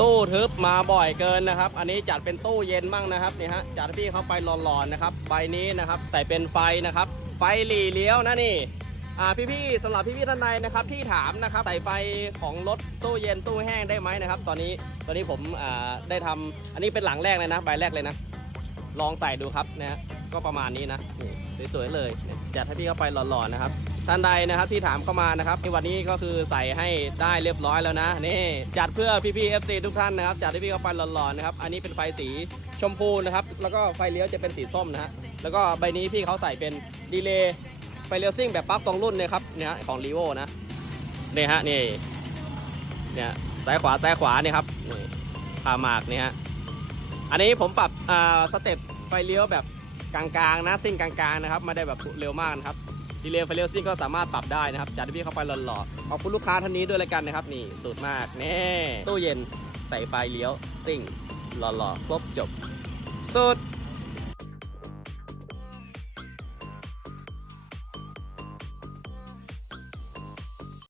ตู้ทึบมาบ่อยเกินนะครับ อันนี้จัดเป็นตู้เย็นบ้างนะครับนี่ฮะจัดพี่เขาไปหลอนๆนะครับใบนี้นะครับใส่เป็นไฟนะครับ ไฟหลีเลี้ยวนะนี่อ่าพี่ๆสำหรับพี่ๆท่านใดนะครับที่ถามนะครับใส่ไฟของรถตู้เย็นตู้แห้งได้ไหมนะครับ ตอนนี้ตอนนี้ผมอ่าได้ทำอันนี้เป็นหลังแรกเลยนะใบแรกเลยนะ ลองใส่ดูครับนะฮะ ก็ประมาณนี้นะนี่สวยๆเลยจัดให้พี่เข้าไปหล่อๆนะครับท่านใดนะครับที่ถามเข้ามานะครับในวันนี้ก็คือใส่ให้ได้เรียบร้อยแล้วนะนี่จัดเพื่อพี่ๆ FC ทุกท่านนะครับจัดให้พี่เข้าไปหล่อๆนะครับอันนี้เป็นไฟสีชมพูนะครับแล้วก็ไฟเลี้ยวจะเป็นสีส้มนะฮะแล้วก็ใบนี้พี่เขาใส่เป็นดีเลย์ไฟเลี้ยวซิ่งแบบปั๊บตรงรุ่นเลยครับเนี่ยฮะของรีโวนะนี่ฮะนี่เนี่ยซ้ายขวาซ้ายขวานี่ครับนี่พาหมากนี่ฮะอันนี้ผมปรับอ่าสเต็ปไฟเลี้ยวแบบ กลางๆนะซิ่งกลางๆนะครับไม่ได้แบบเร็วมากนะครับดีเลย์ไฟเลี้ยวซิ่งก็สามารถปรับได้นะครับจัดให้พี่เข้าไปหล่อๆขอบคุณลูกค้าท่านนี้ด้วยเลยกันนะครับนี่สุดมากนี่ตู้เย็นใส่ไฟเลี้ยวซิ่งหล่อๆครบจบสุด